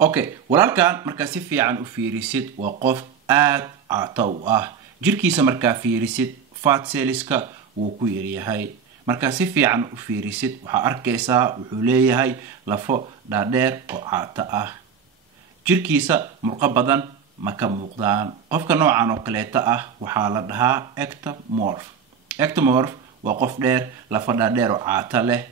okay walaalkan marka si fiican u fiirisid waa qof aad caataw ah jirkiisa marka fiirisid fat cellska wuu ku yaryahay marka si fiican u fiirisid waxa arkaysaa wuxuu leeyahay lafo dhaadheer oo caata ah jirkiisa murqa badan ma ka muuqdaan qofka noocan oo kaleeta ah waxa la dhahaa ectomorph waa qof dheer lafo dhaadheer oo caata leh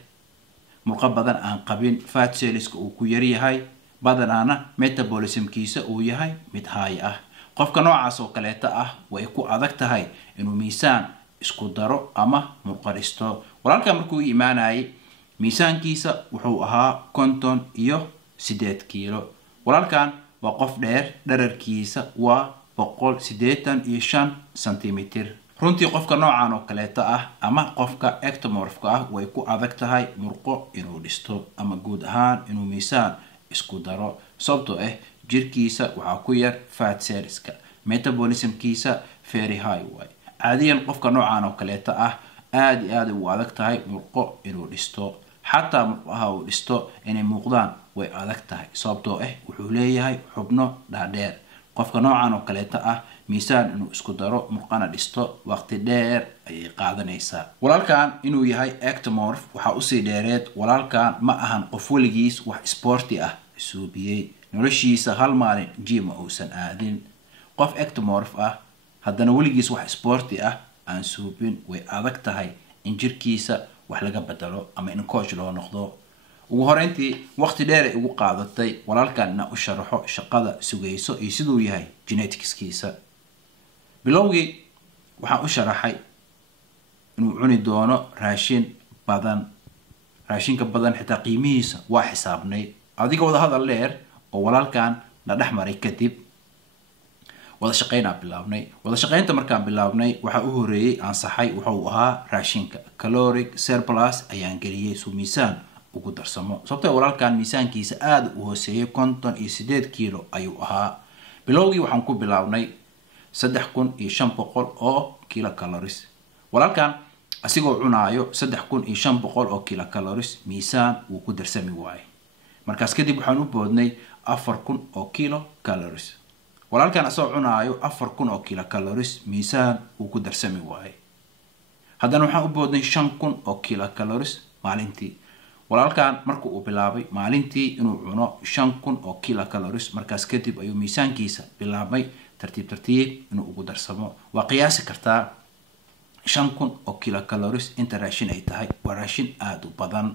murqa badan aan qabin fat cellska uu ku yaryahay badanaana metabolismkiisa uu yahay mid high ah qofka noocaas oo kaleeta ah way ku adag tahay inuu miisaan isku daro ama murqaristo walaalka markuu iimaanay miisaankiisa wuxuu ahaa 58 kiilo walaalkan waa qof dheer dhererkiisa waa 185 centimeter runtii qofka noocan oo kaleeta ah ama qofka ectomorphka ah way ku adag tahay murqo inuu dhisto ama guud ahaan inuu miisaan isku daro sababtoo ah jirkiisa waxa ku yar fat cellska metabolismkiisa very high way caadiyan qofka noocan oo kaleeta ah aad u adag tahay murqo inuu dhisto xataa murqaha uu dhisto inay muuqdaan way adag tahay sababtoo ah wuxuu leeyahay xubno dhaadheer qofka noocan oo kaleeta ah miisaan inuu isku daro murqana dhisto waqti dheer ayay qaadanaysaa walaalkan inuu yahay ectomorph waxa u sii dheereed walaalkan ma ahan qof waligiis wax sporti ah suubiyay noloshiisa hal maalin gym uusan aadin qof ectomorph ah haddana waligiis wax sporti ah aan suubin way adag tahay in jirkiisa wax laga bedelo ama in coach loo noqdo ugu horeyntii waqti dheer ay ugu qaadatay walaalkan inuu sharaxo shaqada sugayso iyo sidoo yahay geneticskiisa bilowgii waxaan u sharaxay inuu cuni doono raashinka badan xitaa qiimihiisa waa xisaabnay adiga wada hadal dheer oo walaalkan la dhaxmaray kadib wada shaqeynta markaan bilaabnay waxa uu horeeyay aan saxay wuxuu ahaa raashinka caloric surplus ayaan geliyay soo miisaan ugu darsamo sababtoo walaalkan miisaankiisa aad u hooseeyay 58 kiilo ayuu ahaa bilowgii waxaan ku bilaabnay 3500 oo kilocalories walaalkan asigoo cunaayo 3500 oo kilocalories miisaan uu ku darsami waayay markaas kadib waxaan u boodnay 4000 oo kilocalories walaalkan asoo cunaayo 4000 oo kilocalories miisaan uu ku darsami waayay haddana waxaan u boodnay 5000 oo kilocalories maalintii walaalkan markuu uu bilaabay maalintii inuu cuno 5000 oo kilocalories markaas kadib ayuu miisaankiisa bilaabay tartiib inuu ugu darsamo waa qiyaasi kartaa 5000 oo kilocalories inta raashin ay tahay waa raashin aad u badan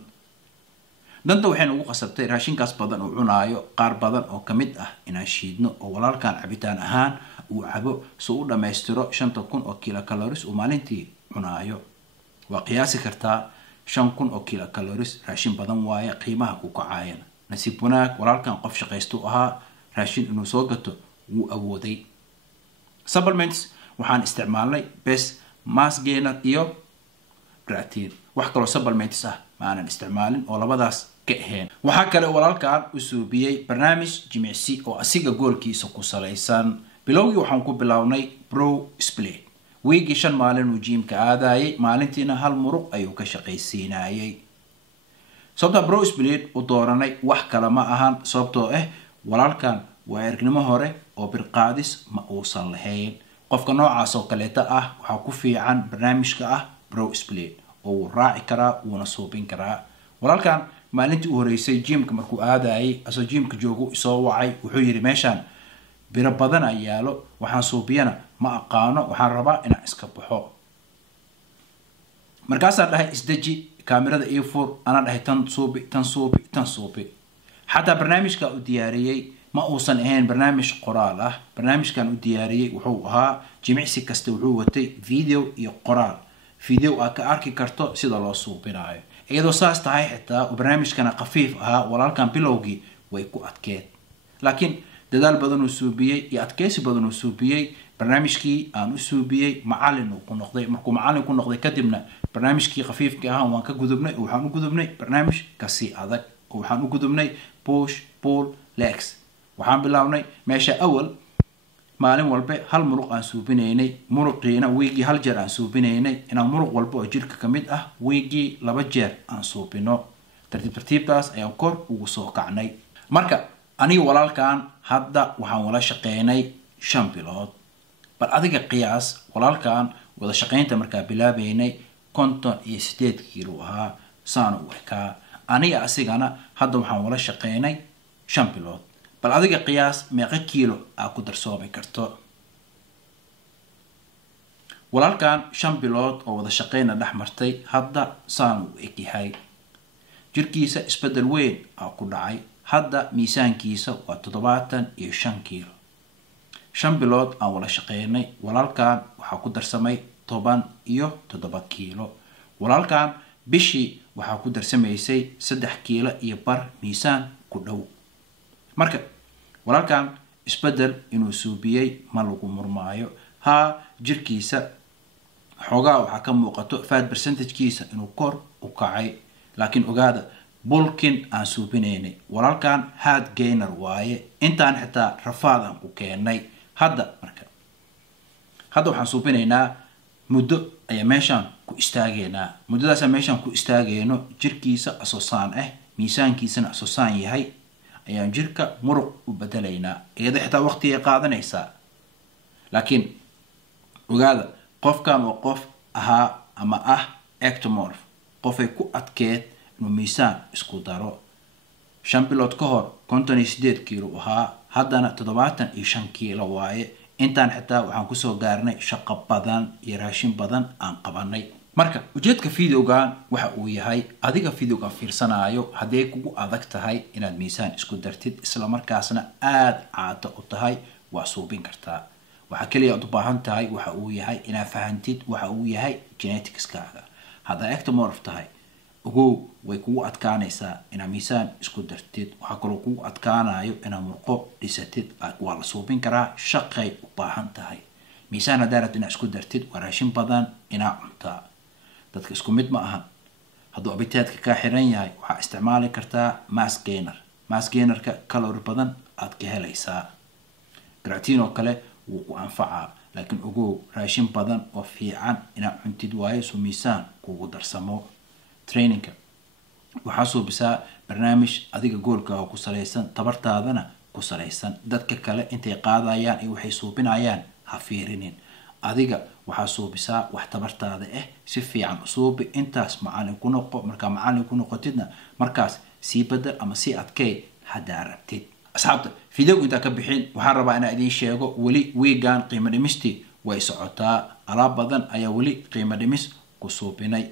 danta waxaan ugu qasabtay raashinkaas badan oo cunaayo qaar badan oo kamid ah inaan shiidno oo walaalkan cabitaan ahaan uu cabo soo u dhameystiro 5000 oo kilocalories oo maalintii cunaayo waa qiyaasi kartaa 5000 oo kilocalories raashin badan waaye qiimaha ku kacayna nasiib wanaag walaalkan qof shaqaysto ahaa raashin inuu soo gato wuu awooday supplements waxaan isticmaalnay best mass gainer iyo protein wax kale supplements ah ma aanan isticmaalin oo labadaas ka ahayn waxa kale walaalkan u suubiyay barnaamij jimicsi oo asiga goolkiisa ku salaysan bilowgii waxaan ku bilownay pro split weekii 5 maalin uu gymka aadayay maalintiina hal muruq ayuu ka shaqaysiinayay sababta pro split u dooranay wax kale ma ahan sababtoo ah walaalkan waa ergnimo hore oo birqaadis ma uusan lahayn qofka noocaas oo kaleeta ah waxa ku fiican barnaamijka ah pro split oo raaci karaa una soobin karaa walaalkan maalintii u horeysay gymka markuu aadayay asoo gymka joogo soo wacay wuxuu yiri meeshan biro badan ay yaalo waxaan soobiyana ma aqaano waxaan rabaa inaan iska baxo markaas aan dhahay isdaji kaamirada iyo fur ana dhahay tan suubi xataa barnaamijka u diyaariyay ma uusan ahayn barnaamij qoraal ah barnaamijkan u diyaariyay wuxuu ahaa jimicsi kasta wuxuu watay video iyo qoraal video aad ka arki karto sida loo suubinayo iyadoo saas tahay xitaa barnaamijkana qafiif ahaa walaalkan bilowgii way ku adkeed laakiin dadaal badan uu suubiyay iyo adkeysi badan uu suubiyay barnaamijkii aan u suubiyay macallin uu ku noqday markuu macallin ku noqday kadibna barnaamijkii qafiifka ahaa waan ka gudubnay waxaan u gudubnay barnaamij kasi adag oo waxaan u gudubnay push pull legs waxaan bilaabnay meesha awal maalin walba hal muruq aan suubinaynay muruqiina weegii hal jeer aan suubinaynay inaan muruq walba oo jirka kamid ah weegii 2 jeer aan suubino tartiibtaas ayaan kor ugu soo kacnay marka aniga walaalkan hadda waxaan wala shaqeynay 5 bilood bal adiga qiyaas walaalkan wada shaqeynta markaa bilaabeynay 58 kiilo ahaa saan u ekaa aniga asigana hadda waxaan wala shaqeynay 5 bilood bal adiga qiyaas meeqa kiilo aa ku darsoomi karto walaalkan 5 bilood oo wada shaqeyna dhaxmartay hadda saan u ekyahay jirkiisa isbedel weyn aa ku dhacay hadda miisaankiisa waa 75 kiilo 5 bilood aan wala shaqeynay walaalkan waxa ku darsamay 17 kiilo walaalkan bishii waxa ku darsamaysay 3 kiilo iyo bar miisaan ku dhow marka walaalkan isbedel inuu suubiyay ma lagu murmaayo ha jirkiisa xogaa waxa ka muuqato fat percentage-kiisa inuu kor u kacay laakiin ogaada bulkin aan suubinaynay walaalkan had gainer waaye intaan xitaa rafaadan ku keenay hadda waxaan suubinaynaa muddo ayaa meeshaan ku istaageynaa muddadaas meeshaan ku istaageyno jirkiisa asosaan miisaankiisana asosaan yahay ayaan jirka muruq u bedelaynaa iyada xitaa waqti ay qaadanaysaa laakiin ogaada qofkan oo qof ahaa ama ectomorph qofay ku adkeed inuu miisaan isku daro 5 bilood ka hor 58 kiilo ahaa haddana 75 kiilo waaye intaan xitaa waxaan kusoo gaarnay shaqo badan iyo raashin badan aan qabanay marka ujeedka videogan waxa uu yahay adiga videoga fiirsanayo haddii kugu adag tahay inaad miisaan isku dartid isla markaasna aad caado u tahay waa suubin kartaa waxa kaliya u baahan tahay waxa uu yahay inaad fahantid waxa uu yahay geneticskaaga hadda ectomorph tahay ugu way kugu adkaanaysaa inaad miisaan isku dartid waxa kaloo kugu adkaanayo inaad murqo dhisatid waa la suubin karaa shaqay u baahan tahay miisaan haddaad inaad isku dartid waa raashin badan inaad cuntaa dadka isku mid ma aha hadduu abitaadka ka xiran yahay waxaa isticmaali kartaa mass gainerka calorie badan aad ka helaysaa creatine oo kale wuu ku anfacaa laakiin ugu raashin badan oo fiican inaad cuntid waaye soo miisaan kugu darsamo trainingka waxaa suubisaa barnaamij adiga goolkaaga ku salaysan tabartaadana ku salaysan dadka kale intay qaadayaan iyo waxay suubinayaan ha fiirinin adiga waxaa suubisaa wax tabartaada si fiican u suubi intaas macallin ku noqo markaa macallin ku noqotidna markaas sii bedel ama sii adkay haddaa rabtid asxaabta video inta ka bixin waxaan rabaa inaan idin sheego wali weegan qiimo dhimistii way socotaa alaab badan ayaa wali qiimo dhimis ku suubinay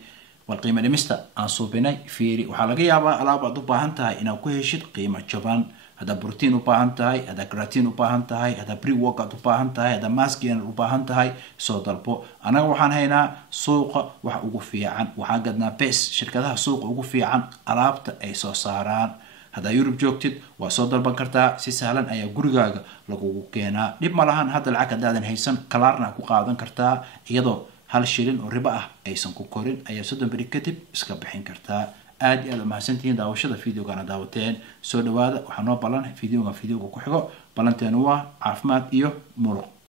والقيمة دمستا عن صوبيني فيري وحلقة يابا ألعاب أدوباهن تاي إنه كويشت قيمة جبان هذا بروتين أدوباهن تاي هذا كراتين أدوباهن تاي هذا بري ووك أدوباهن تاي هذا ماسكين أدوباهن تاي صدربو أنا وحن هنا سوق وحوقفي عن وحاجدنا بس شركتها سوق وقفي عن ألعاب أي صاران هذا يوروب جوكتد وصدر بنكرتا سهلا أي جورجاج لقو كينا لب ملهان هذا العقد دادن هيسن كلارنا كقاعدن كرتا يدو هل شيلين وربا aysan ku korin ayaa 30 bari kadib iska bixin kartaa aad iyo ma hasantiin daawashada videoga daawateen soo dhawaada waxaan noo balan videoga ku xigo balanteenu waa caafimaad iyo muruq